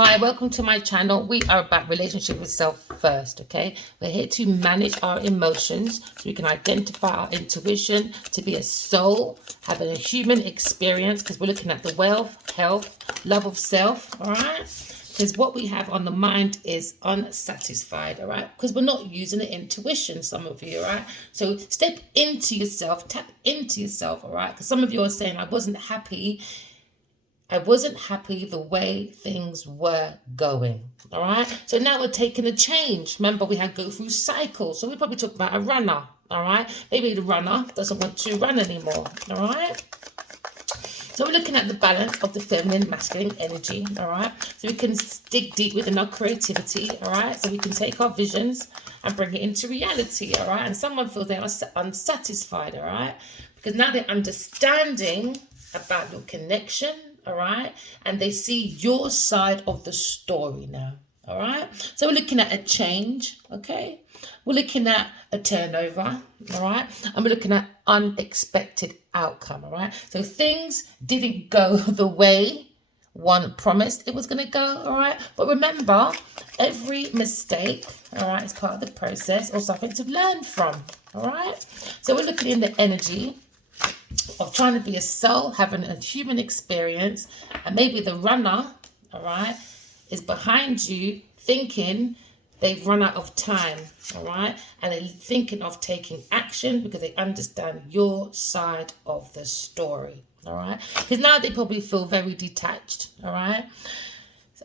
Hi, welcome to my channel. We are about relationship with self first, okay? We're here to manage our emotions so we can identify our intuition, to be a soul, having a human experience, because we're looking at the wealth, health, love of self, all right? Because what we have on the mind is unsatisfied, all right? Because we're not using the intuition, some of you, all right? So step into yourself, tap into yourself, all right? Because some of you are saying, I wasn't happy the way things were going. All right. So now we're taking a change. Remember, we had go through cycles. So we probably talk about a runner. All right. Maybe the runner doesn't want to run anymore. All right. So we're looking at the balance of the feminine, masculine energy. All right. So we can dig deep within our creativity. All right. So we can take our visions and bring it into reality. All right. And someone feels they are unsatisfied. All right. Because now they're understanding about your connection. All right, and they see your side of the story now. All right, so we're looking at a change. Okay, we're looking at a turnover. All right, and we're looking at unexpected outcome. All right, so things didn't go the way one promised it was going to go. All right, but remember, every mistake, all right, is part of the process or something to learn from. All right, so we're looking in the energy of trying to be a soul, having a human experience, and maybe the runner, all right, is behind you thinking they've run out of time, all right, and they're thinking of taking action because they understand your side of the story, all right, because now they probably feel very detached, all right.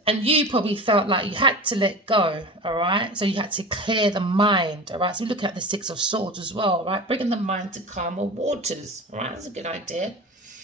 And you probably felt like you had to let go, all right? So you had to clear the mind, all right? So look at the Six of Swords as well, all right? Bringing the mind to calmer waters, all right? That's a good idea.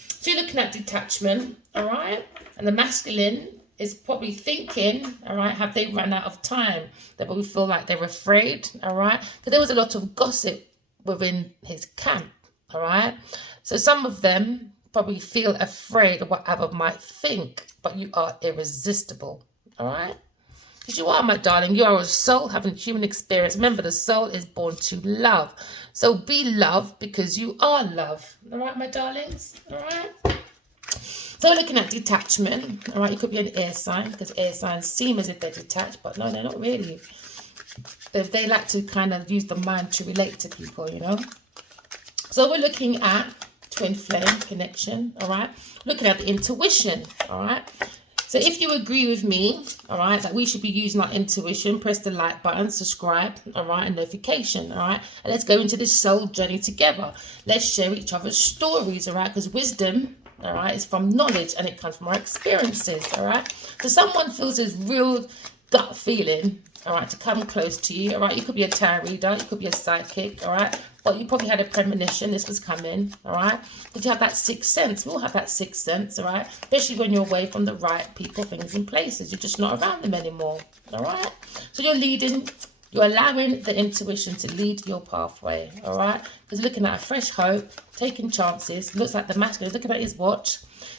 So you're looking at detachment, all right? And the masculine is probably thinking, all right, have they run out of time? They probably feel like they're afraid, all right? Because there was a lot of gossip within his camp, all right? So some of them probably feel afraid of what others might think, but you are irresistible, all right? Because you are, my darling, you are a soul having human experience. Remember, the soul is born to love. So be love because you are love, all right, my darlings, all right? So we're looking at detachment, all right? You could be an air sign because air signs seem as if they're detached, but no, they're not really. They like to kind of use the mind to relate to people, you know? So we're looking at twin flame connection, all right, looking at the intuition, all right. So if you agree with me, all right, that we should be using our intuition, press the like button, subscribe, all right, and notification, all right, and let's go into this soul journey together. Let's share each other's stories, all right, because wisdom, all right, is from knowledge and it comes from our experiences, all right. So someone feels this real gut feeling, all right, to come close to you, all right. You could be a tarot reader, you could be a psychic, all right, but you probably had a premonition this was coming, all right. But you have that sixth sense. We all have that sixth sense, all right, especially when you're away from the right people, things, and places. You're just not around them anymore, all right. So you're allowing the intuition to lead your pathway, all right, because looking at a fresh hope, taking chances. Looks like the masculine looking at his watch,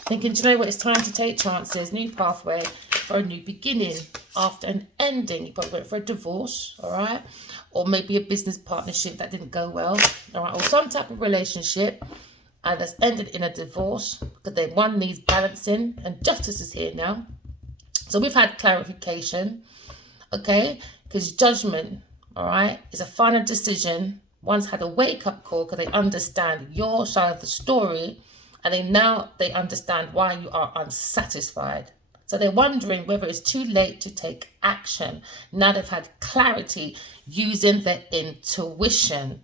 thinking, do you know what, it's time to take chances, new pathway for a new beginning after an ending. You probably went for a divorce, all right, or maybe a business partnership that didn't go well, all right, or some type of relationship and that's ended in a divorce because one needs balancing, and justice is here now. So we've had clarification, okay, because judgment, all right, is a final decision. One's had a wake-up call because they understand your side of the story, and they understand why you are unsatisfied. So they're wondering whether it's too late to take action. Now they've had clarity using their intuition,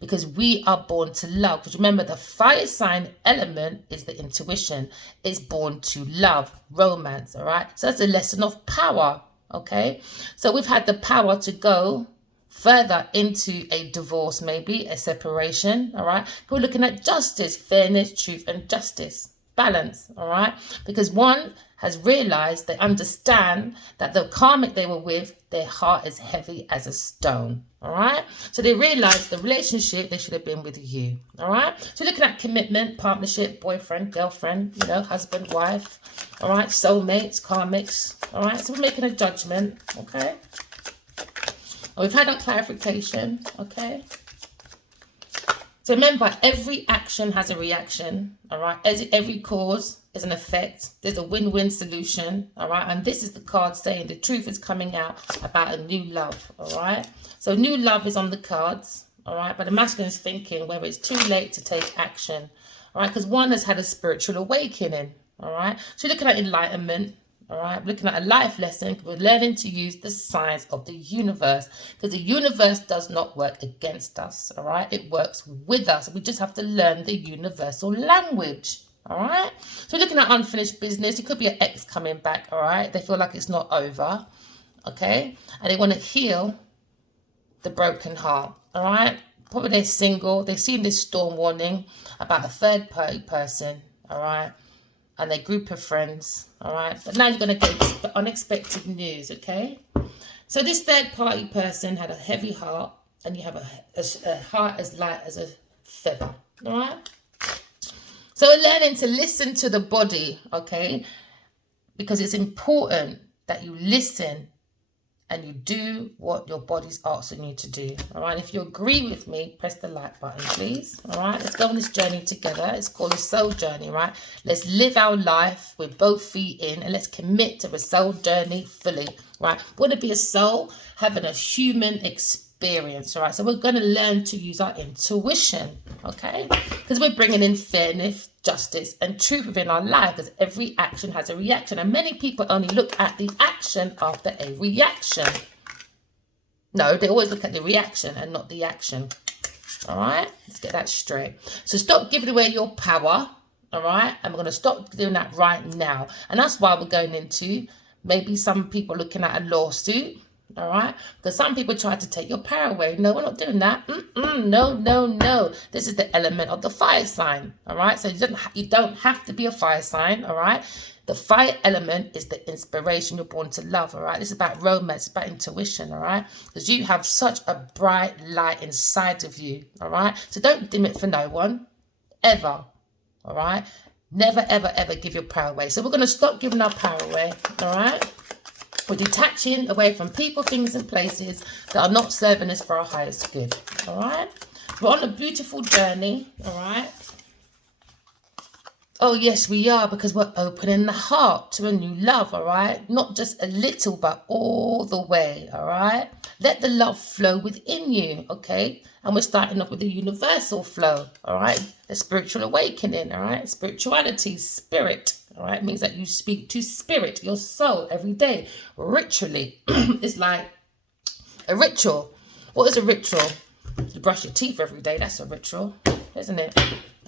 because we are born to love. Because remember, the fire sign element is the intuition. It's born to love, romance, all right? So that's a lesson of power, okay? So we've had the power to go further into a divorce, maybe a separation, all right? We're looking at justice, fairness, truth, and justice, balance, all right? Because one has realized, they understand that the karmic they were with, their heart is heavy as a stone, all right? So they realize the relationship, they should have been with you, all right? So looking at commitment, partnership, boyfriend, girlfriend, you know, husband, wife, all right? Soulmates, karmics, all right? So we're making a judgment, okay? We've had our clarification, okay? So remember, every action has a reaction, all right? Every cause is an effect. There's a win-win solution, all right? And this is the card saying the truth is coming out about a new love, all right? So new love is on the cards, all right? But the masculine is thinking whether it's too late to take action, all right? Because one has had a spiritual awakening, all right? So you're looking at enlightenment, all right, looking at a life lesson. We're learning to use the signs of the universe, because the universe does not work against us, all right? It works with us. We just have to learn the universal language, all right? So we're looking at unfinished business. It could be an ex coming back, all right? They feel like it's not over, okay? And they want to heal the broken heart, all right? Probably they're single. They've seen this storm warning about a third-party person, all right? And their group of friends, all right? But now you're going to get unexpected news, okay? So this third-party person had a heavy heart, and you have a heart as light as a feather, all right? So we're learning to listen to the body, okay? Because it's important that you listen and you do what your body's asking you to do, all right? If you agree with me, press the like button, please, all right? Let's go on this journey together. It's called a soul journey, right? Let's live our life with both feet in, and let's commit to a soul journey fully, right? We want to be a soul having a human experience, all right? So we're going to learn to use our intuition, okay? Because we're bringing in fairness, justice and truth within our life, because every action has a reaction, and many people only look at the action after a reaction. No, they always look at the reaction and not the action. All right, let's get that straight. So stop giving away your power, all right? And we're going to stop doing that right now. And that's why we're going into maybe some people looking at a lawsuit, all right? Because some people try to take your power away. No, we're not doing that. No, no, no. This is the element of the fire sign, all right? So you don't have to be a fire sign, all right? The fire element is the inspiration you're born to love, all right? This is about romance, about intuition, all right? Because you have such a bright light inside of you, all right? So don't dim it for no one, ever, all right? Never, ever, ever give your power away. So we're going to stop giving our power away, all right? We're detaching away from people, things and places that are not serving us for our highest good, all right? We're on a beautiful journey, all right? Oh, yes, we are, because we're opening the heart to a new love, all right? Not just a little, but all the way, all right? Let the love flow within you, okay? And we're starting off with the universal flow, all right? The spiritual awakening, all right? Spirituality, spirit, all right? It means that you speak to spirit, your soul, every day, ritually. It's like a ritual. What is a ritual? You brush your teeth every day. That's a ritual, isn't it?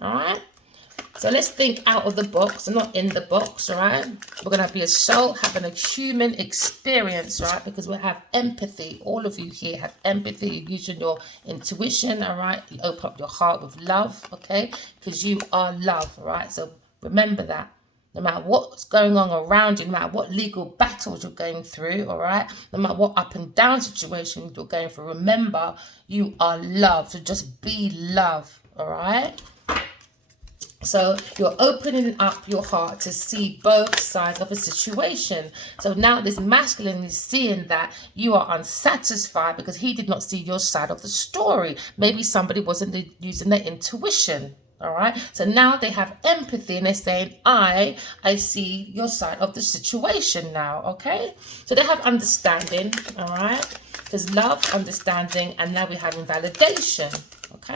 All right? So let's think out of the box and not in the box, all right? We're going to be a soul having a human experience, right? Because we have empathy. All of you here have empathy. You're using your intuition, all right? You open up your heart with love, okay? Because you are love, all right? So remember that. No matter what's going on around you, no matter what legal battles you're going through, all right? No matter what up and down situations you're going through, remember, you are love. So just be love, all right? So you're opening up your heart to see both sides of a situation. So now this masculine is seeing that you are unsatisfied because he did not see your side of the story. Maybe somebody wasn't using their intuition. All right. So now they have empathy and they're saying, I see your side of the situation now. OK, so they have understanding. All right. There's love, understanding, and now we're having validation. OK.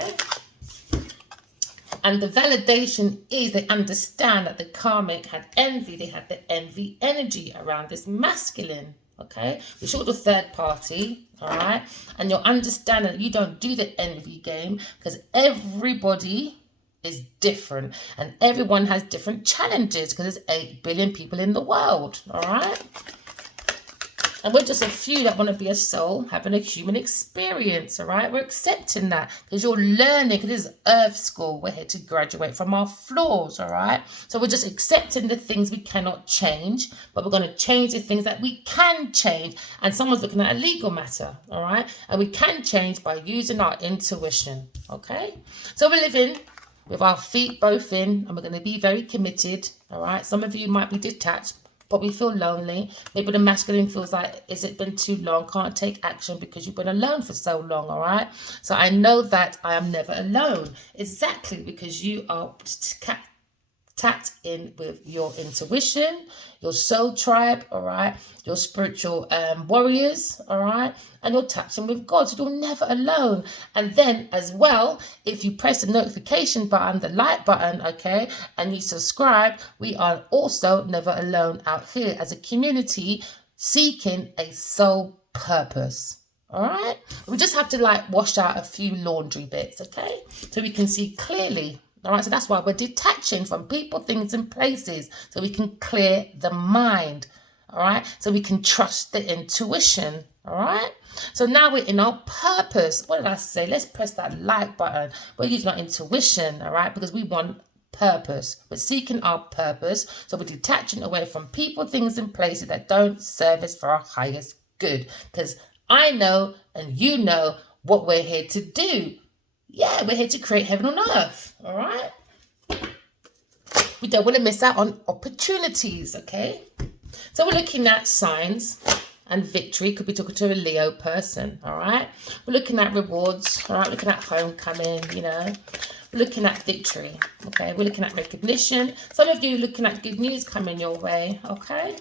And the validation is they understand that the karmic had envy. They had the envy energy around this masculine, okay? Which is the third party, all right? And you'll understand that you don't do the envy game because everybody is different. And everyone has different challenges because there's 8 billion people in the world, all right? And we're just a few that want to be a soul having a human experience, all right? We're accepting that because you're learning. This is Earth School. We're here to graduate from our flaws, all right? So we're just accepting the things we cannot change, but we're going to change the things that we can change. And someone's looking at a legal matter, all right? And we can change by using our intuition, okay? So we're living with our feet both in, and we're going to be very committed, all right? Some of you might be detached. but we feel lonely. Maybe the masculine feels like, is it been too long? Can't take action because you've been alone for so long, all right? So I know that I am never alone. Exactly, because you are tapped in with your intuition, your soul tribe, all right, your spiritual warriors, all right, and you're tapped in with God, so you're never alone. And then as well, if you press the notification button, the like button, okay, and you subscribe, we are also never alone out here as a community seeking a soul purpose. All right, we just have to like wash out a few laundry bits, okay, so we can see clearly. All right, so that's why we're detaching from people, things, and places, so we can clear the mind. All right, so we can trust the intuition. All right, so now we're in our purpose. What did I say? Let's press that like button. We're using our intuition, all right, because we want purpose. We're seeking our purpose, so we're detaching away from people, things, and places that don't serve us for our highest good. Because I know and you know what we're here to do. Yeah, we're here to create heaven on earth, all right? We don't want to miss out on opportunities, okay? So we're looking at signs and victory. Could be talking to a Leo person, all right? We're looking at rewards, all right? Looking at homecoming, you know? We're looking at victory, okay? We're looking at recognition. Some of you are looking at good news coming your way, okay?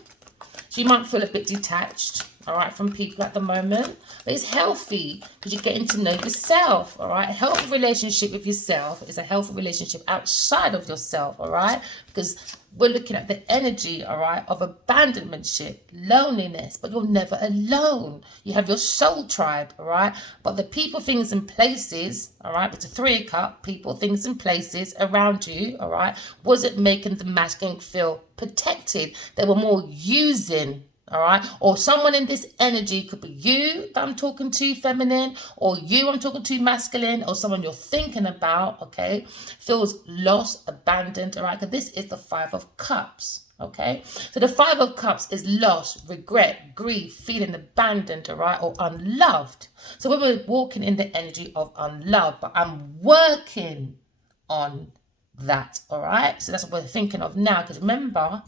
So you might feel a bit detached, all right, from people at the moment. But it's healthy because you're getting to know yourself, all right? A healthy relationship with yourself is a healthy relationship outside of yourself, all right? Because we're looking at the energy, all right, of abandonmentship, loneliness, but you're never alone. You have your soul tribe, all right? But the people, things, and places, all right, it's a 3 cup, people, things, and places around you, all right, wasn't making the masculine feel protected. They were more using, all right, or someone in this energy, could be you that I'm talking to, feminine, or you I'm talking to, masculine, or someone you're thinking about, okay, feels lost, abandoned, all right, because this is the 5 of Cups, okay? So the 5 of Cups is loss, regret, grief, feeling abandoned, all right, or unloved. So we're walking in the energy of unloved, but I'm working on that, all right? So that's what we're thinking of now, because remember,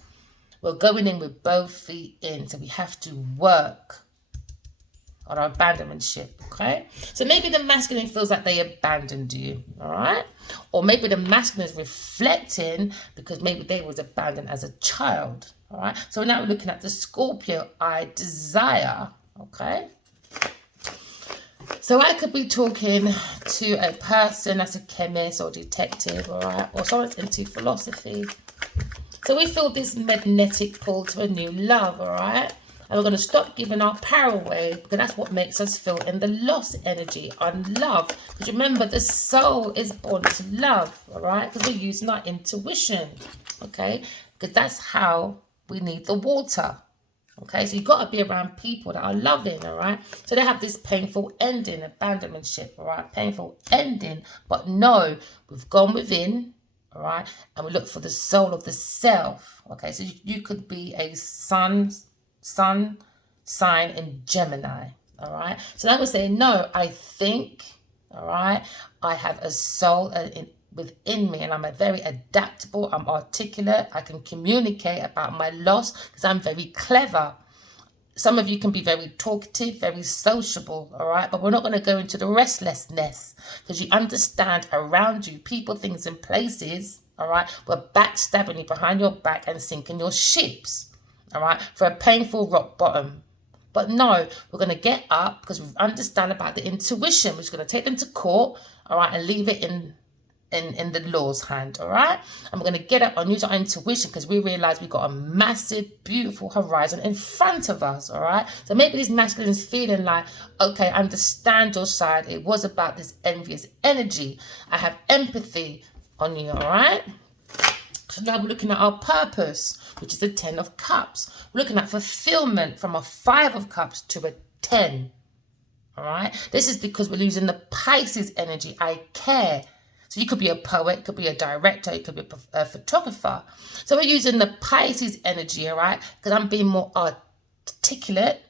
we're going in with both feet in, so we have to work on our abandonmentship, okay? So maybe the masculine feels like they abandoned you, all right? Or maybe the masculine is reflecting because maybe they was abandoned as a child, all right? So now we're looking at the Scorpio, I desire, okay? So I could be talking to a person that's a chemist or detective, all right? Or someone's into philosophy. So we feel this magnetic pull to a new love, all right? And we're going to stop giving our power away because that's what makes us feel in the lost energy, unloved. Because remember, the soul is born to love, all right? Because we're using our intuition, okay? Because that's how we need the water, okay? So you've got to be around people that are loving, all right? So they have this painful ending, abandonmentship, all right? Painful ending. But no, we've gone within, all right, and we look for the soul of the self, okay? So you could be a sun sign in Gemini, all right? So that would say, no, I think, all right, I have a soul within me, and I'm a very adaptable, I'm articulate, I can communicate about my loss because I'm very clever. Some of you can be very talkative, very sociable, all right? But we're not going to go into the restlessness because you understand around you, people, things, and places, all right? We're backstabbing you behind your back and sinking your ships, all right? For a painful rock bottom. But no, we're going to get up because we understand about the intuition. We're just going to take them to court, all right, and leave it in the law's hand, all right? And we're going to get up and use our intuition because we realize we've got a massive, beautiful horizon in front of us, all right? So maybe this masculine is feeling like, okay, I understand your side. It was about this envious energy. I have empathy on you, all right? So now we're looking at our purpose, which is the 10 of Cups. We're looking at fulfillment from a 5 of Cups to a 10, all right? This is because we're losing the Pisces energy. I care. So you could be a poet, it could be a director, it could be a photographer. So we're using the Pisces energy, all right? Because I'm being more articulate,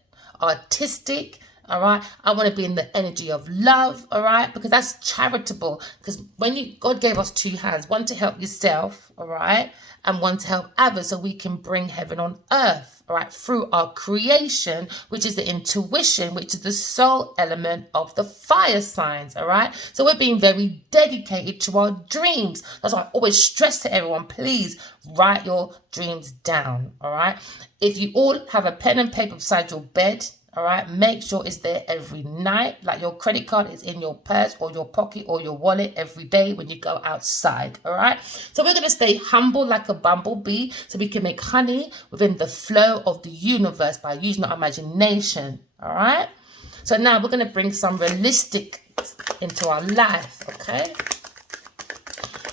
artistic, All right, I want to be in the energy of love. All right, because that's charitable. Because when God gave us two hands, one to help yourself, all right, and one to help others, so we can bring heaven on earth, all right, through our creation, which is the intuition, which is the soul element of the fire signs. All right, so we're being very dedicated to our dreams. That's why I always stress to everyone, please write your dreams down. All right, if you all have a pen and paper beside your bed, all right, make sure it's there every night, like your credit card is in your purse or your pocket or your wallet every day when you go outside. All right, so we're going to stay humble like a bumblebee, so we can make honey within the flow of the universe by using our imagination. All right, so now we're going to bring some realistic into our life. Okay,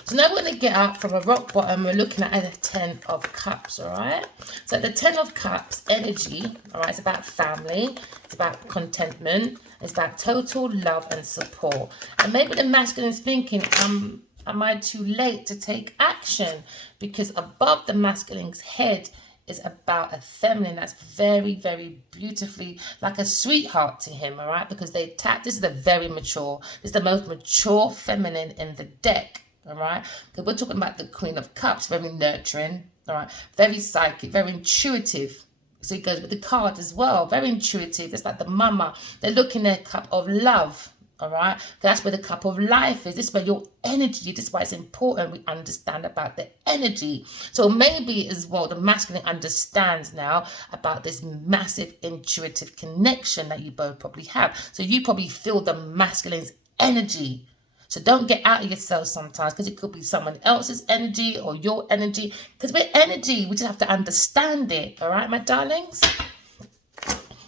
so now we're going to get up from a rock bottom. We're looking at a 10 of cups, all right? So the 10 of cups energy, all right, it's about family, it's about contentment, it's about total love and support. And maybe the masculine's thinking, am I too late to take action? Because above the masculine's head is about a feminine that's very, very beautifully like a sweetheart to him, all right? Because they tap, this is the very mature, this is the most mature feminine in the deck. All right, because we're talking about the Queen of Cups, very nurturing, all right, very psychic, very intuitive. So it goes with the card as well, very intuitive. It's like the mama. They're looking at a cup of love, all right. That's where the cup of life is. This is where your energy. This is why it's important we understand about the energy. So maybe as well, the masculine understands now about this massive intuitive connection that you both probably have. So you probably feel the masculine's energy. So don't get out of yourself sometimes, because it could be someone else's energy or your energy, because we're energy. We just have to understand it. All right, my darlings?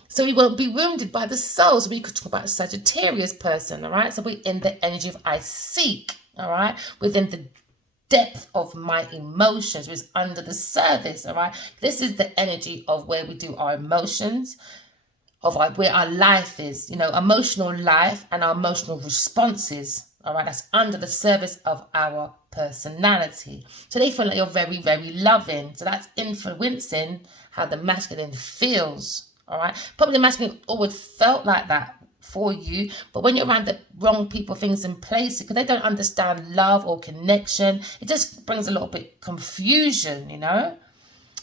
So we won't be wounded by the soul. So we could talk about a Sagittarius person. All right. So we're in the energy of I seek. All right. Within the depth of my emotions, which is under the surface. All right. This is the energy of where we do our emotions, of where our life is, you know, emotional life and our emotional responses. All right, that's under the surface of our personality. So they feel like you're very, very loving. So that's influencing how the masculine feels. All right, probably the masculine always felt like that for you, but when you're around the wrong people, things in places, because they don't understand love or connection, it just brings a little bit confusion, you know.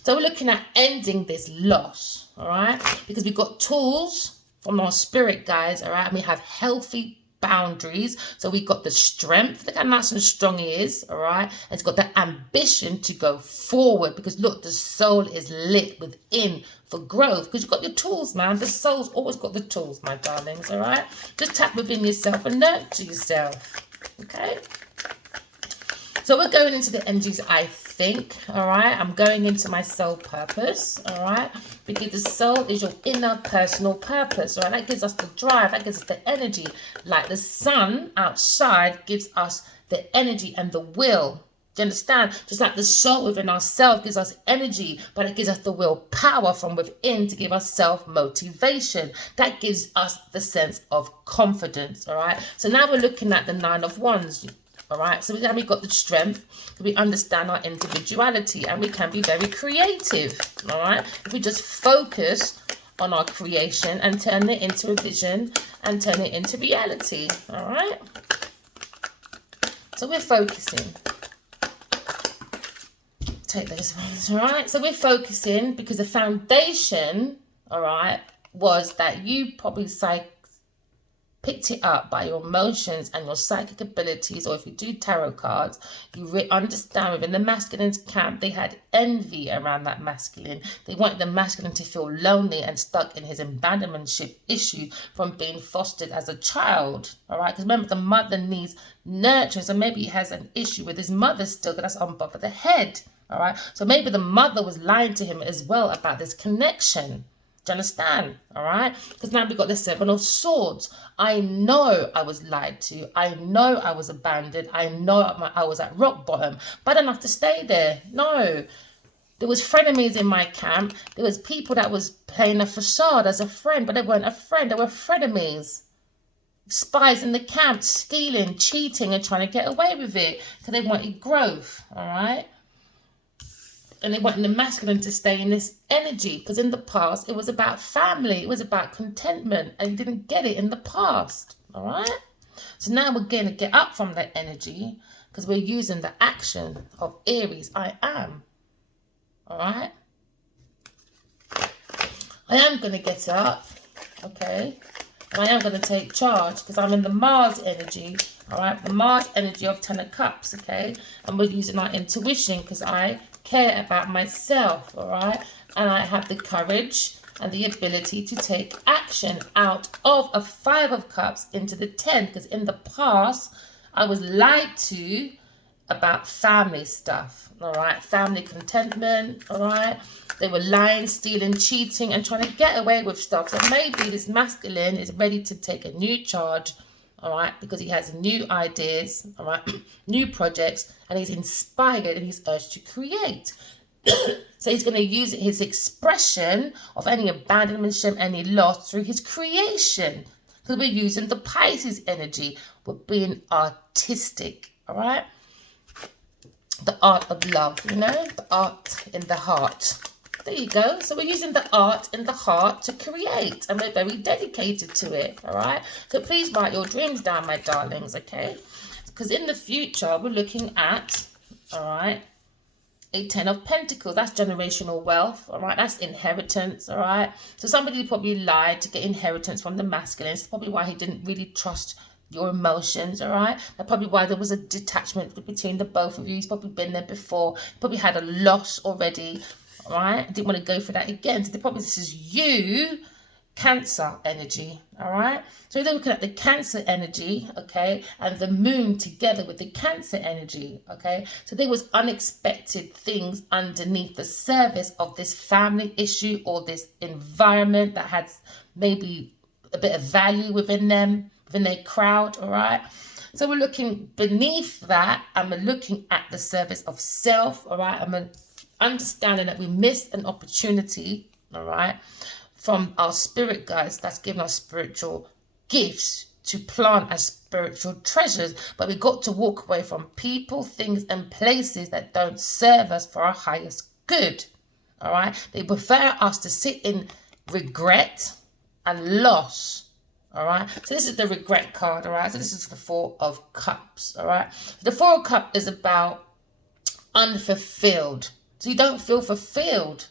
So we're looking at ending this loss, all right, because we've got tools from our spirit guides, all right, and we have healthy boundaries. So we've got the strength, look how nice and strong he is, all right, and it's got the ambition to go forward, because look, the soul is lit within for growth, because you've got your tools, man. The soul's always got the tools, my darlings, all right. Just tap within yourself and nurture yourself. Okay, so we're going into the energies, I think, all right. I'm going into my soul purpose, all right, because the soul is your inner personal purpose, all right. That gives us the drive, that gives us the energy, like the sun outside gives us the energy and the will. Do you understand? Just like the soul within ourselves gives us energy, but it gives us the willpower from within to give us self-motivation. That gives us the sense of confidence, all right. So now we're looking at the 9 of Wands. All right, so we've got the strength, we understand our individuality, and we can be very creative. All right, if we just focus on our creation and turn it into a vision and turn it into reality. All right, so we're focusing. Take those ones. All right, so we're focusing because the foundation, all right, was that you probably picked it up by your emotions and your psychic abilities, or if you do tarot cards, you understand within the masculine's camp, they had envy around that masculine. They wanted the masculine to feel lonely and stuck in his abandonmentship issue from being fostered as a child. All right, because remember, the mother needs nurture, so maybe he has an issue with his mother still, because that's on above of the head. All right, so maybe the mother was lying to him as well about this connection. Do you understand? All right, because now we've got the 7 of Swords. I know I was lied to. I know I was abandoned. I know I was at rock bottom, but I don't have to stay there. No, there was frenemies in my camp. There was people that was playing a facade as a friend, but they weren't a friend. They were frenemies. Spies in the camp, stealing, cheating, and trying to get away with it because they wanted growth. All right. And they wanting the masculine to stay in this energy, because in the past it was about family, it was about contentment, and you didn't get it in the past. All right. So now we're going to get up from that energy, because we're using the action of Aries. I am. All right. I am going to get up. Okay. And I am going to take charge, because I'm in the Mars energy. All right. The Mars energy of 10 of Cups. Okay. And we're using our intuition, because I care about myself. All right. And I have the courage and the ability to take action out of a 5 of Cups into the 10, because in the past I was lied to about family stuff. All right. Family contentment. All right. They were lying, stealing, cheating, and trying to get away with stuff. So maybe this masculine is ready to take a new charge. All right, because he has new ideas, all right, new projects, and he's inspired and he's urged to create. So he's going to use his expression of any abandonment, shame, any loss through his creation. Because we're using the Pisces energy. We're being artistic, all right? The art of love, you know, the art in the heart. There you go. So we're using the art in the heart to create, and we're very dedicated to it, all right? So please write your dreams down, my darlings, okay? Because in the future, we're looking at, all right, a 10 of Pentacles. That's generational wealth, all right? That's inheritance, all right? So somebody probably lied to get inheritance from the masculine. It's probably why he didn't really trust your emotions, all right? That's probably why there was a detachment between the both of you. He's probably been there before. He probably had a loss already, all right? I didn't want to go for that again. So this is you, Cancer energy, all right? So we're looking at the Cancer energy, okay, and the moon together with the Cancer energy, okay? So there was unexpected things underneath the surface of this family issue or this environment that had maybe a bit of value within them, within their crowd, all right? So we're looking beneath that, and we're looking at the surface of self, all right? And we're understanding that we missed an opportunity, all right, from our spirit guides that's given us spiritual gifts to plant as spiritual treasures, but we got to walk away from people, things, and places that don't serve us for our highest good, all right? They prefer us to sit in regret and loss, all right? So this is the regret card, all right? So this is the 4 of Cups, all right? The 4 of Cups is about unfulfilled. So you don't feel fulfilled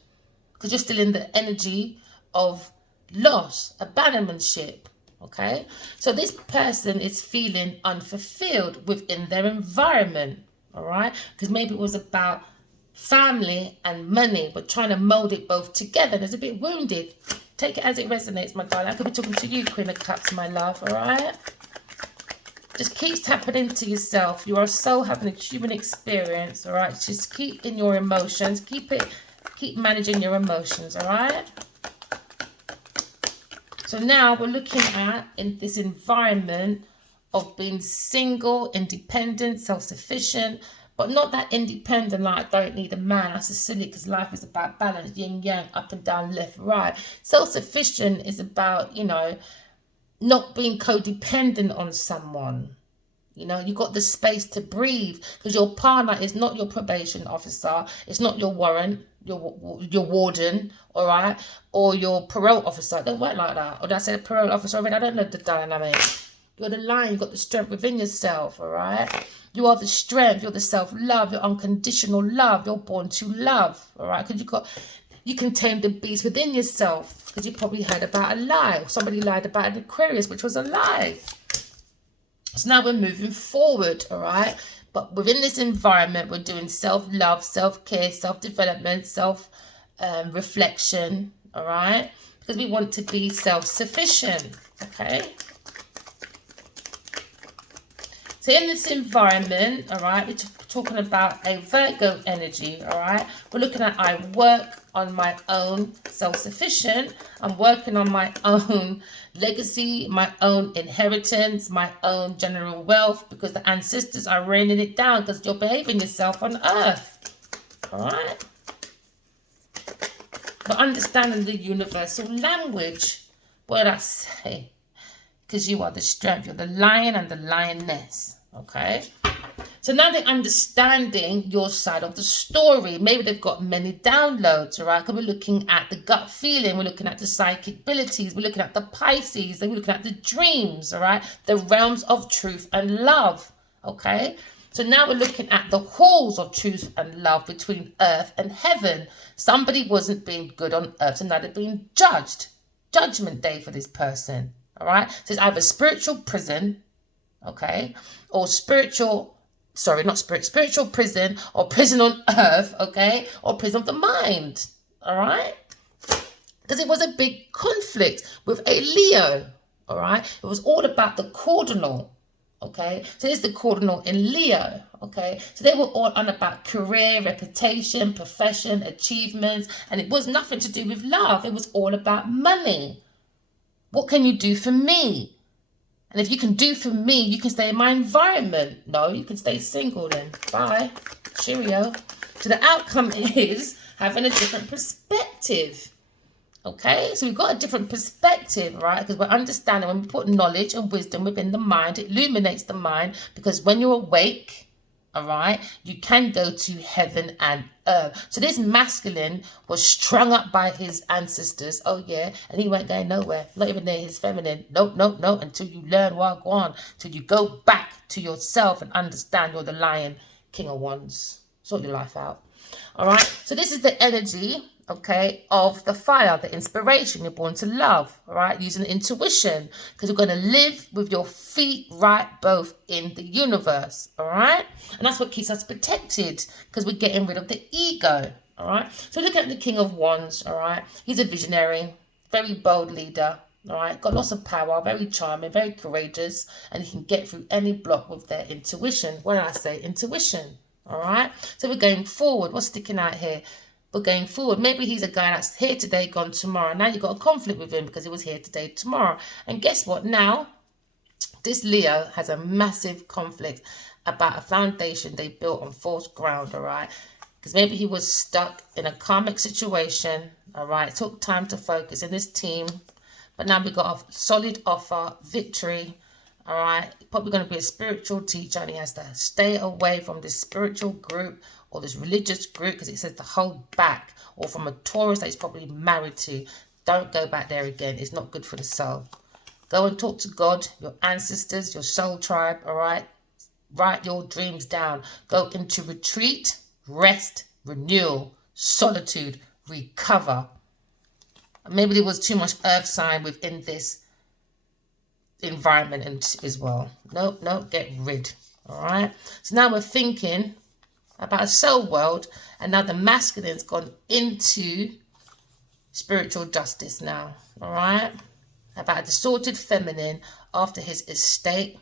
because you're still in the energy of loss, abandonmentship, okay? So this person is feeling unfulfilled within their environment, all right? Because maybe it was about family and money, but trying to mold it both together. There's a bit wounded. Take it as it resonates, my darling. I could be talking to you, Queen of Cups, my love, all right? Just keep tapping into yourself. You are so having a human experience, all right? Just keep in your emotions. Keep managing your emotions, all right? So now we're looking at in this environment of being single, independent, self-sufficient, but not that independent like I don't need a man. That's just silly because life is about balance, yin, yang, up and down, left, right. Self-sufficient is about, you know, not being codependent on someone. You know, you got the space to breathe because your partner is not your probation officer. It's not your warrant, your warden, all right, or your parole officer. It don't work like that. Or did I say parole officer already? I don't know the dynamic. You're the lion. You've got the strength within yourself, all right? You are the strength. You're the self-love. You're unconditional love. You're born to love, all right? Because you can tame the beast within yourself because you probably heard about a lie. Somebody lied about an Aquarius, which was a lie. So now we're moving forward, all right? But within this environment, we're doing self-love, self-care, self-development, self-reflection, all right? Because we want to be self-sufficient, okay? So in this environment, all right, we're talking about a Virgo energy, all right? We're looking at I work on my own self-sufficient. I'm working on my own legacy, my own inheritance, my own general wealth, because the ancestors are raining it down because you're behaving yourself on earth, all right? But understanding the universal language, what did I say? Because you are the strength. You're the lion and the lioness, okay? So now they're understanding your side of the story. Maybe they've got many downloads, all right? Because we're looking at the gut feeling. We're looking at the psychic abilities. We're looking at the Pisces. We're looking at the dreams, all right? The realms of truth and love, okay? So now we're looking at the halls of truth and love between earth and heaven. Somebody wasn't being good on earth, so now they're being judged. Judgment day for this person, all right? So it's either spiritual prison, okay, or spiritual prison, or prison on earth, okay, or prison of the mind, all right? Because it was a big conflict with a Leo, all right? It was all about the cardinal, okay? So there's the cardinal in Leo, okay? So they were all on about career, reputation, profession, achievements, and it was nothing to do with love. It was all about money. What can you do for me? And if you can do for me, you can stay in my environment. No, you can stay single then. Bye. Cheerio. So the outcome is having a different perspective. Okay, so we've got a different perspective, right? Because we're understanding when we put knowledge and wisdom within the mind, it illuminates the mind. Because when you're awake, all right, you can go to heaven and earth. So this masculine was strung up by his ancestors. Oh, yeah. And he went going nowhere. Not even near his feminine. Nope. Until you learn what go on. Till you go back to yourself and understand you're the lion, king of wands. Sort your life out. All right. So this is the energy, okay, of the fire, the inspiration. You're born to love, all right, using intuition, because you're going to live with your feet right both in the universe, all right? And that's what keeps us protected, because we're getting rid of the ego, all right? So look at the King of Wands, all right? He's a visionary, very bold leader, all right? Got lots of power, very charming, very courageous, and he can get through any block with their intuition. When I say intuition, all right? So we're going forward. What's sticking out here? We're going forward. Maybe he's a guy that's here today, gone tomorrow. Now you've got a conflict with him because he was here today, tomorrow. And guess what? Now, this Leo has a massive conflict about a foundation they built on false ground, all right? Because maybe he was stuck in a karmic situation, all right? It took time to focus in this team. But now we've got a solid offer, victory, all right? Probably going to be a spiritual teacher, and he has to stay away from this spiritual group or this religious group, because it says to hold back, or from a Taurus that he's probably married to. Don't go back there again. It's not good for the soul. Go and talk to God, your ancestors, your soul tribe, all right? Write your dreams down. Go into retreat, rest, renewal, solitude, recover. Maybe there was too much earth sign within this environment as well. Nope, get rid. All right. So now we're thinking about a soul world, and now the masculine's gone into spiritual justice now. All right. About a distorted feminine after his estate.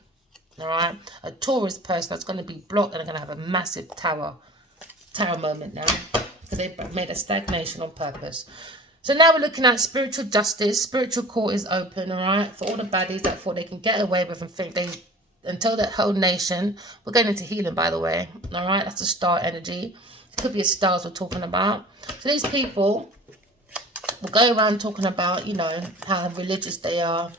All right. A Taurus person that's going to be blocked, and they're going to have a massive tower moment now, because they've made a stagnation on purpose. So now we're looking at spiritual justice. Spiritual court is open, all right, for all the baddies that thought they can get away with and think they, until that whole nation. We're going into healing, by the way, all right? That's a star energy. It could be a stars we're talking about. So these people will go around talking about, you know, how religious they are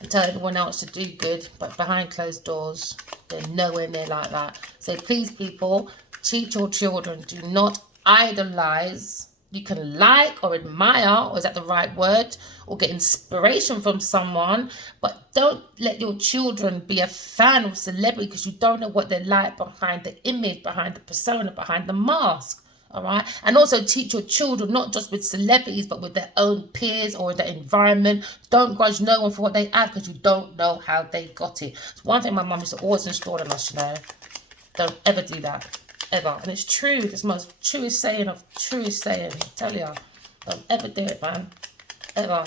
and tell everyone else to do good, but behind closed doors, they're nowhere near like that. So please, people, teach your children. Do not idolize. You can like or admire, or is that the right word, or get inspiration from someone, but don't let your children be a fan of celebrity, because you don't know what they're like behind the image, behind the persona, behind the mask, all right? And also teach your children, not just with celebrities, but with their own peers or their environment. Don't grudge no one for what they have, because you don't know how they got it. It's one thing my mum used to always install in us, you know. Don't ever do that. Ever. And it's true. It's the most truest saying of truest saying. I tell you. Don't ever do it, man. Ever.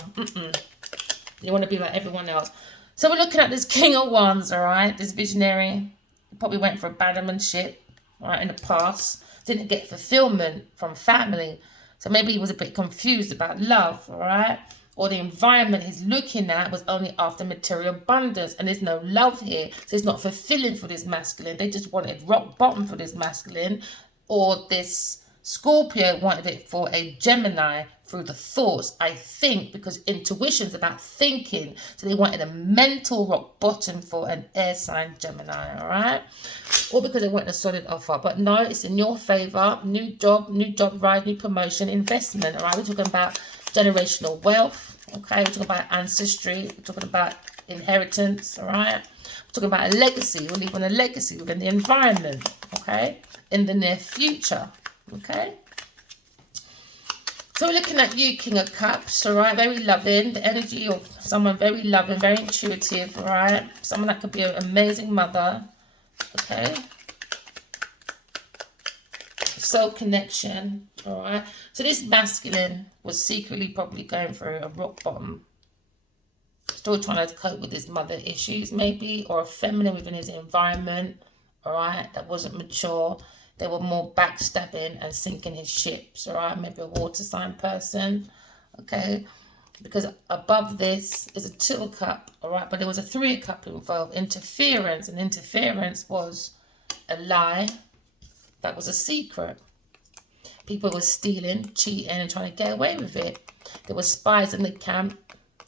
You want to be like everyone else. So we're looking at this King of Wands, all right? This visionary. Probably went for abandonmentship, all right, in the past. Didn't get fulfillment from family. So maybe he was a bit confused about love, all right? Or the environment he's looking at was only after material abundance, and there's no love here, so it's not fulfilling for this masculine. They just wanted rock bottom for this masculine, or this Scorpio wanted it for a Gemini, through the thoughts. I think, because intuition's about thinking. So they wanted a mental rock bottom for an air sign Gemini, all right? Or because they want a solid offer. But no, it's in your favor. New job rise, new promotion, investment, all right? We're talking about generational wealth, okay? We're talking about ancestry. We're talking about inheritance, all right? We're talking about a legacy. We're leaving a legacy within the environment, okay? In the near future, okay? So we're looking at you, King of Cups, all right? Very loving, the energy of someone very loving, very intuitive, all right? Someone that could be an amazing mother, okay? Soul connection, all right? So this masculine was secretly probably going through a rock bottom, still trying to cope with his mother issues maybe, or a feminine within his environment, all right, that wasn't mature. They were more backstabbing and sinking his ships, all right? Maybe a water sign person, okay? Because above this is a 2 of cup, all right? But there was a 3 of cup involved, interference, and interference was a lie that was a secret. People were stealing, cheating, and trying to get away with it. There were spies in the camp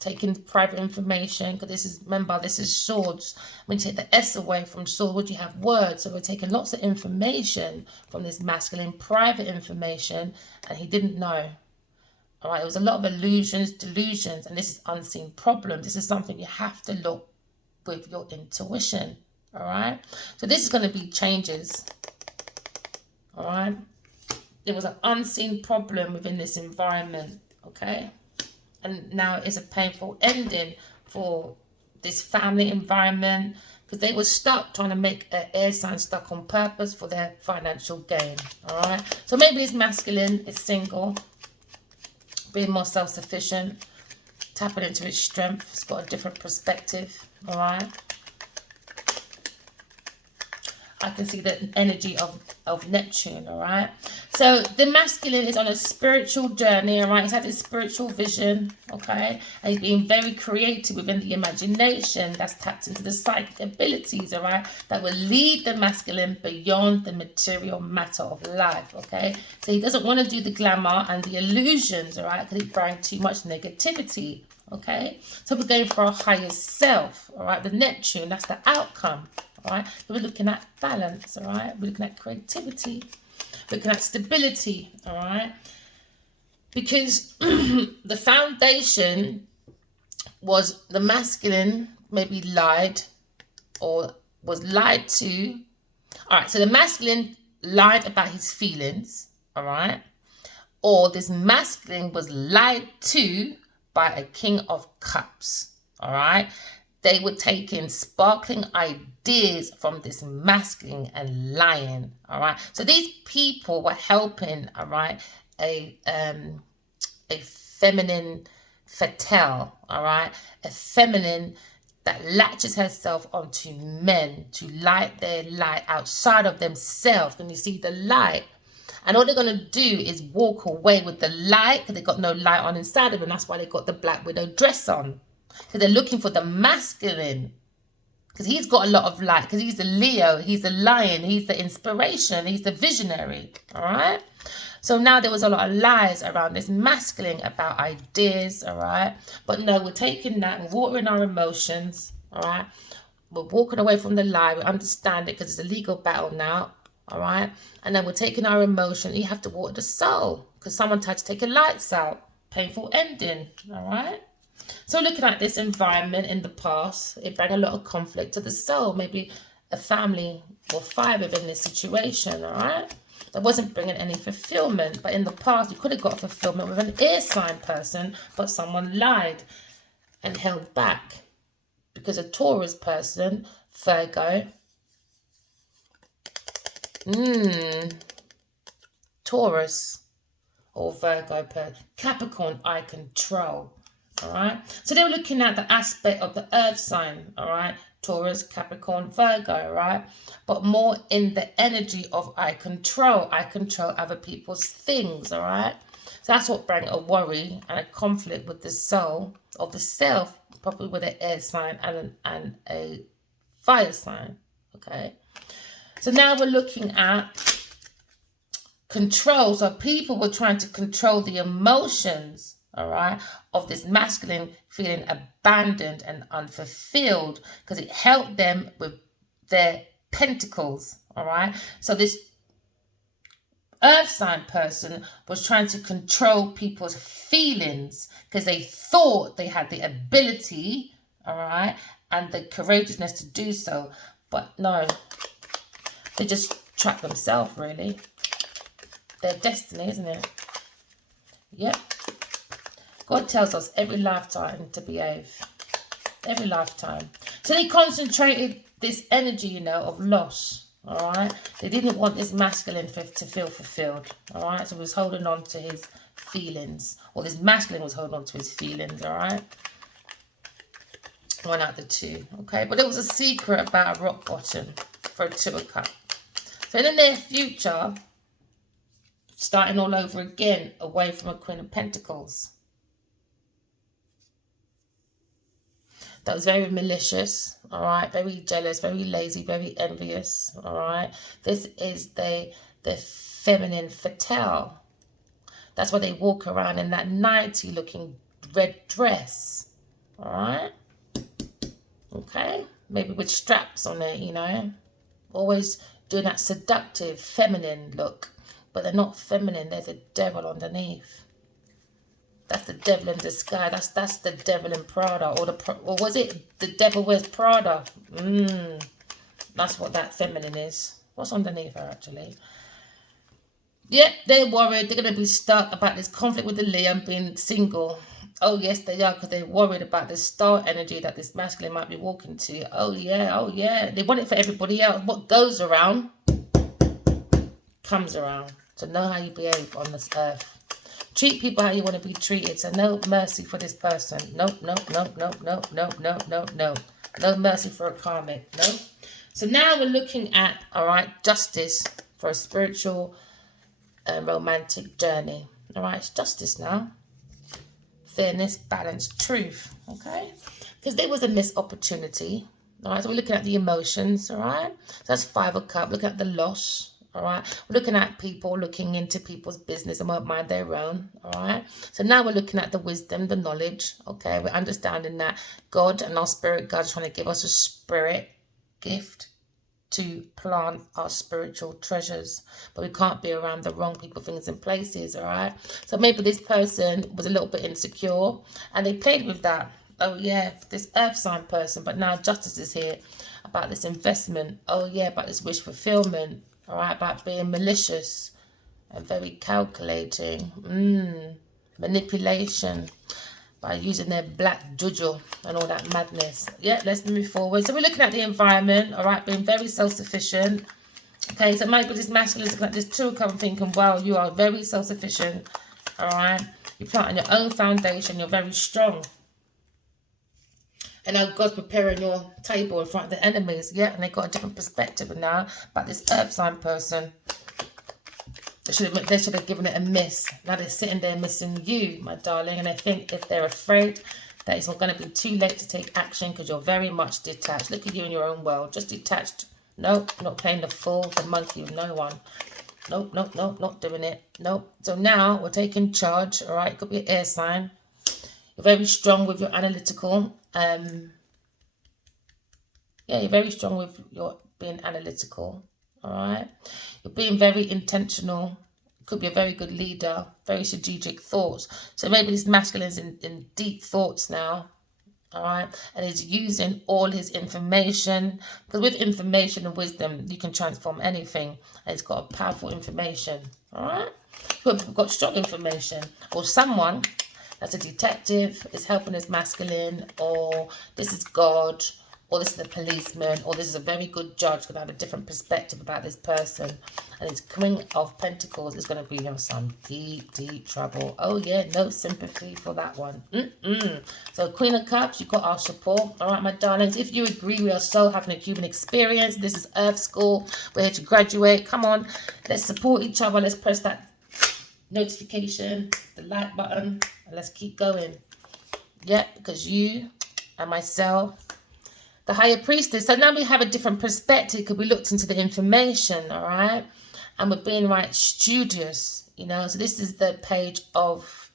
taking private information, because this is, remember, this is swords. When you take the S away from sword, you have words. So we're taking lots of information from this masculine, private information, and he didn't know. All right, there was a lot of illusions, delusions, and this is unseen problems. This is something you have to look with your intuition. All right, so this is going to be changes. All right, there was an unseen problem within this environment. Okay. And now it's a painful ending for this family environment, because they were stuck trying to make an air sign stuck on purpose for their financial gain. All right. So maybe it's masculine, it's single, being more self-sufficient, tapping into its strength. It's got a different perspective. All right. I can see the energy of Neptune, all right? So the masculine is on a spiritual journey, all right? He's had his spiritual vision, okay? And he's being very creative within the imagination. That's tapped into the psychic abilities, all right? That will lead the masculine beyond the material matter of life, okay? So he doesn't want to do the glamour and the illusions, all right? Because it brings too much negativity, okay? So we're going for a higher self, all right? The Neptune, that's the outcome. All right, so we're looking at balance, all right? We're looking at creativity, looking at stability, all right? Because the foundation was the masculine maybe lied or was lied to. All right, so the masculine lied about his feelings, all right? Or this masculine was lied to by a King of Cups, all right? They were taking sparkling ideas from this masculine and lying, all right? So these people were helping, all right, a feminine fatale, all right? A feminine that latches herself onto men to light their light outside of themselves. When you see the light, and all they're going to do is walk away with the light, because they got no light on inside of them. That's why they got the Black Widow dress on. Because they're looking for the masculine, because he's got a lot of light, because he's the Leo, he's the lion, he's the inspiration, he's the visionary, all right? So now there was a lot of lies around this masculine about ideas, all right? But no, we're taking that, we're watering our emotions, all right? We're walking away from the lie, we understand it because it's a legal battle now, all right? And then we're taking our emotion. You have to water the soul, because someone tried to take your lights out. Painful ending, all right? So looking at this environment in the past, it brought a lot of conflict to the soul. Maybe a family or 5 within this situation, all right? That wasn't bringing any fulfillment. But in the past, you could have got fulfillment with an air sign person, but someone lied and held back. Because a Taurus person, Virgo, Taurus or Virgo person, Capricorn, I control. All right, so they were looking at the aspect of the earth sign, all right, Taurus, Capricorn, Virgo, right, but more in the energy of I control other people's things, all right. So that's what brought a worry and a conflict with the soul of the self, probably with an air sign and a fire sign, okay. So now we're looking at control. So people were trying to control the emotions, all right, of this masculine feeling abandoned and unfulfilled, because it helped them with their pentacles, all right. So this earth sign person was trying to control people's feelings because they thought they had the ability, all right, and the courageousness to do so. But no, they just trap themselves, really. Their destiny, isn't it? Yep. God tells us every lifetime to behave. Every lifetime. So they concentrated this energy, you know, of loss. All right. They didn't want this masculine to feel fulfilled. All right. So he was holding on to his feelings. Or this masculine was holding on to his feelings. All right. One out of the two. Okay. But there was a secret about a rock bottom for a 2 of Cups. So in the near future, starting all over again, away from a Queen of Pentacles. That was very malicious, all right, very jealous, very lazy, very envious, all right. This is the feminine fatale. That's why they walk around in that 90-looking red dress, all right. Okay, maybe with straps on it, you know, always doing that seductive feminine look, but they're not feminine. There's a devil underneath. That's the devil in disguise. That's the devil in Prada, or was it the devil wears Prada? That's what that feminine is. What's underneath her actually? Yep, they're worried. They're gonna be stuck about this conflict with the Leo and being single. Oh yes, they are, because they're worried about this star energy that this masculine might be walking to. Oh yeah. They want it for everybody else. What goes around comes around. So know how you behave on this earth. Treat people how you want to be treated. So no mercy for this person. Nope. No mercy for a karmic. No. So now we're looking at, all right, justice for a spiritual and romantic journey. All right, it's justice now. Fairness, balance, truth. Okay. Because there was a missed opportunity. All right, so we're looking at the emotions. All right. So that's 5 of Cups. Look at the loss. All right, we're looking at people, looking into people's business and won't mind their own. All right, so now we're looking at the wisdom, the knowledge. Okay, we're understanding that God and our spirit God is trying to give us a spirit gift to plant our spiritual treasures, but we can't be around the wrong people, things, and places. All right, so maybe this person was a little bit insecure and they played with that. Oh yeah, this earth sign person, but now justice is here about this investment. Oh yeah, about this wish fulfillment. All right, about being malicious and very calculating. Manipulation by using their black juju and all that madness. Yeah, let's move forward. So we're looking at the environment, all right, being very self-sufficient. Okay, so maybe this masculine is looking at this 2 of Cups and thinking, wow, you are very self-sufficient. All right, you're planting your own foundation. You're very strong. And now God's preparing your table in front of the enemies. Yeah, and they got a different perspective now about this earth sign person. They should have given it a miss. Now they're sitting there missing you, my darling. And they think if they're afraid that it's not going to be too late to take action because you're very much detached. Look at you in your own world. Just detached. Nope, not playing the fool, the monkey with no one. Nope, not doing it. Nope. So now we're taking charge. All right, it could be an air sign. You're very strong with your analytical. Yeah, you're very strong with your being analytical. All right, you're being very intentional. Could be a very good leader. Very strategic thoughts. So maybe this masculine is in deep thoughts now. All right, and he's using all his information, because with information and wisdom you can transform anything, and it's got a powerful information. All right, we've got strong information, or someone that's a detective is helping this masculine, or this is God, or this is a policeman, or this is a very good judge going to have a different perspective about this person. And it's Queen of Pentacles is going to be in some deep trouble. Oh yeah, no sympathy for that one. So Queen of Cups, you've got our support. All right, my darlings, if you agree, we are so having a Cuban experience. This is Earth School. We're here to graduate. Come on, let's support each other. Let's press that notification, the like button, and let's keep going. Yeah, because you and myself, the higher priestess. So now we have a different perspective because we looked into the information, all right? and we're being right studious, you know. So this is the page of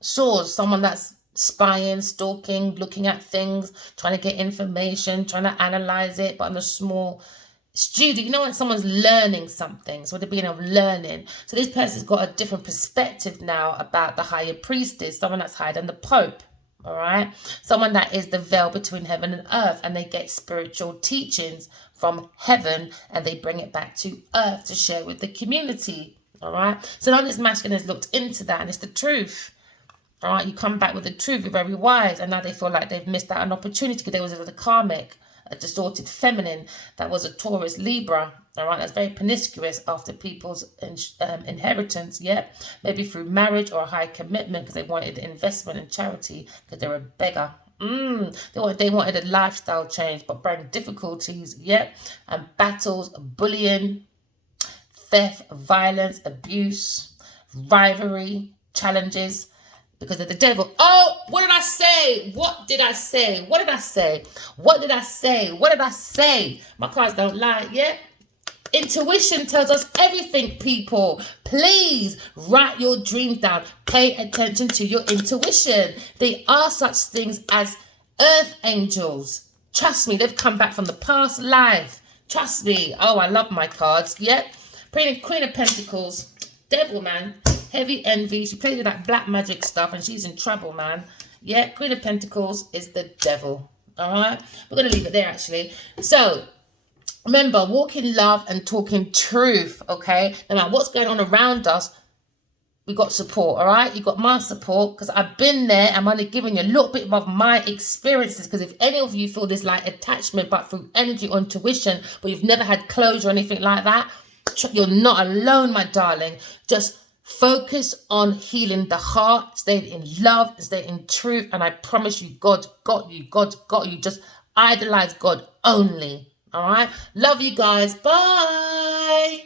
swords, someone that's spying, stalking, looking at things, trying to get information, trying to analyze it, but on a small studio. You know, when someone's learning something, so the beginning of learning. So this person's got a different perspective now about the higher priestess, someone that's higher than the Pope. All right, someone that is the veil between heaven and earth, and they get spiritual teachings from heaven and they bring it back to earth to share with the community. All right, so now this masculine has looked into that, and it's the truth. All right, you come back with the truth, you're very wise, and now they feel like they've missed out an opportunity because there was a karmic, a distorted feminine that was a Taurus Libra. All right, that's very promiscuous after people's inheritance, yeah, maybe through marriage or a high commitment because they wanted investment and charity because they're a beggar. They wanted a lifestyle change, but bring difficulties, yeah, and battles, bullying, theft, violence, abuse, rivalry, challenges, because of the devil. Oh, what did I say? What did I say? What did I say? What did I say? What did I say? My cards don't lie, yeah? Intuition tells us everything, people. Please write your dreams down. Pay attention to your intuition. They are such things as earth angels. Trust me, they've come back from the past life. Trust me. Oh, I love my cards. Yep. Queen of Pentacles. Devil, man. Heavy envy. She plays with that black magic stuff and she's in trouble, man. Yeah, Queen of Pentacles is the devil. All right? We're going to leave it there, actually. So, remember, walk in love and talk in truth, okay? No matter what's going on around us, we got support, all right? You got my support because I've been there. I'm only giving you a little bit of my experiences because if any of you feel this like attachment but through energy or intuition, but you've never had closure or anything like that, you're not alone, my darling. Just focus on healing the heart, stay in love, stay in truth, and I promise you, God got you. God got you. Just idolize God only. All right. Love you guys. Bye.